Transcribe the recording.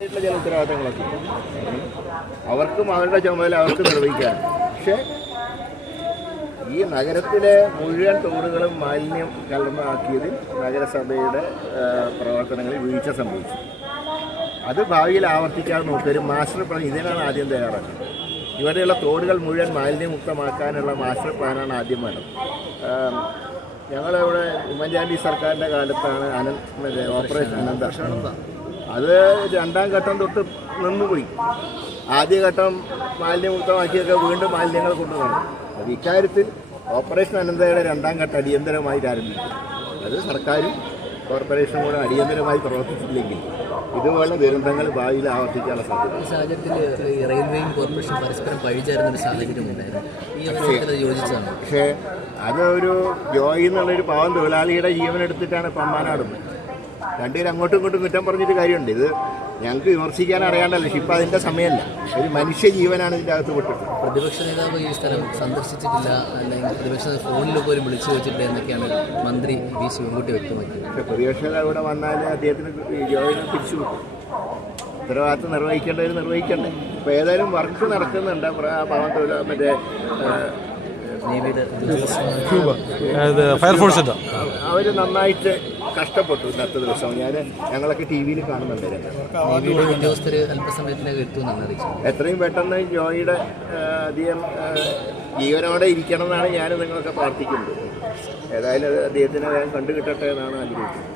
ചില ഉത്തരവാദിത്തങ്ങളൊക്കെ അവർക്കും അവരുടെ ചുമതല അവർക്ക് നിർവഹിക്കാൻ. പക്ഷേ ഈ നഗരത്തിലെ മുഴുവൻ തോടുകളും മാലിന്യം കലർന്നാക്കിയതിൽ നഗരസഭയുടെ പ്രവർത്തനങ്ങളിൽ വീഴ്ച സംഭവിച്ചു. അത് ഭാവിയിൽ ആവർത്തിക്കാതെ നോക്കിയൊരു മാസ്റ്റർ പ്ലാൻ ഇതിനാണ് ആദ്യം തയ്യാറാക്കുന്നത്. ഇവിടെയുള്ള തോടുകൾ മുഴുവൻ മാലിന്യമുക്തമാക്കാനുള്ള മാസ്റ്റർ പ്ലാനാണ് ആദ്യം വേണ്ടത്. ഞങ്ങളിവിടെ ഉമ്മൻചാണ്ടി സർക്കാരിൻ്റെ കാലത്താണ് ഓപ്പറേഷൻ അനന്ത. അത് രണ്ടാം ഘട്ടം തൊട്ട് നിന്നുപോയി. ആദ്യഘട്ടം മാലിന്യമുക്തമാക്കിയൊക്കെ വീണ്ടും മാലിന്യങ്ങൾ കൊണ്ടുവരണം. അത് ഇക്കാര്യത്തിൽ ഓപ്പറേഷൻ അനന്തയുടെ രണ്ടാം ഘട്ടം അടിയന്തരമായിട്ട് ആരംഭിക്കും. അത് സർക്കാരും കോർപ്പറേഷനും കൂടെ അടിയന്തരമായി പ്രവർത്തിച്ചില്ലെങ്കിൽ ഇതുപോലെ ദുരന്തങ്ങൾ ഭാവിയിൽ ആവർത്തിക്കാനുള്ള സാധ്യത. ഈ സാഹചര്യത്തിൽ റെയിൽവേയും കോർപ്പറേഷൻ പരസ്പരം പഴിചേരുന്നൊരു സാഹചര്യം ഉണ്ടായിരുന്നു. പക്ഷേ അതൊരു ജോയി എന്നുള്ളൊരു പാവം തൊഴിലാളിയുടെ ജീവനെടുത്തിട്ടാണ് പമ്മാനാടുന്നത്. രണ്ടുപേരും അങ്ങോട്ടും ഇങ്ങോട്ടും കുറ്റം പറഞ്ഞിട്ട് കാര്യമുണ്ട്. ഇത് ഞങ്ങൾക്ക് വിമർശിക്കാൻ അറിയാണ്ടല്ല. പക്ഷെ ഇപ്പം അതിൻ്റെ സമയമല്ല. ഒരു മനുഷ്യ ജീവനാണ് ഇതിൻ്റെ അകത്ത് വിട്ടിട്ട്. പ്രതിപക്ഷ നേതാവ് ഈ സ്ഥലം സന്ദർശിച്ചിട്ടില്ല, അല്ലെങ്കിൽ പ്രതിപക്ഷ ഫോണിൽ പോലും വിളിച്ചു വെച്ചിട്ടില്ല എന്നൊക്കെയാണ് മന്ത്രി വി ശിവൻകുട്ടി വ്യക്തമാക്കിയത്. പക്ഷേ പ്രതിപക്ഷ നേതാവ് ഇവിടെ വന്നാൽ അദ്ദേഹത്തിന് ജോയിനെ തിരിച്ചു വിട്ടു. ഉത്തരവാദിത്വം നിർവഹിക്കേണ്ടവർ നിർവഹിക്കണ്ടേ. ഇപ്പോൾ ഏതായാലും വർക്ക് നടക്കുന്നുണ്ട്. പാവം തൊഴിലാളി മറ്റേ ഫയർഫോഴ്സ് അവർ നന്നായിട്ട് കഷ്ടപ്പെട്ടു ഇന്നത്തെ ദിവസം. ഞങ്ങളൊക്കെ ടി വിയിൽ കാണുന്നുണ്ടായിരുന്നു. ഉദ്യോഗസ്ഥർ അല്പസമയത്തിനകം എത്തുമെന്നാണ് അറിയിച്ചത്. എത്രയും പെട്ടെന്ന് ജോയിയുടെ അധികം ജീവനോടെ ഇരിക്കണം എന്നാണ് ഞാൻ നിങ്ങളൊക്കെ പ്രാർത്ഥിക്കുന്നത്. ഏതായാലും അദ്ദേഹത്തിനെ വേഗം കണ്ടുകിട്ടട്ടെ എന്നാണ് ആഗ്രഹിക്കുന്നത്.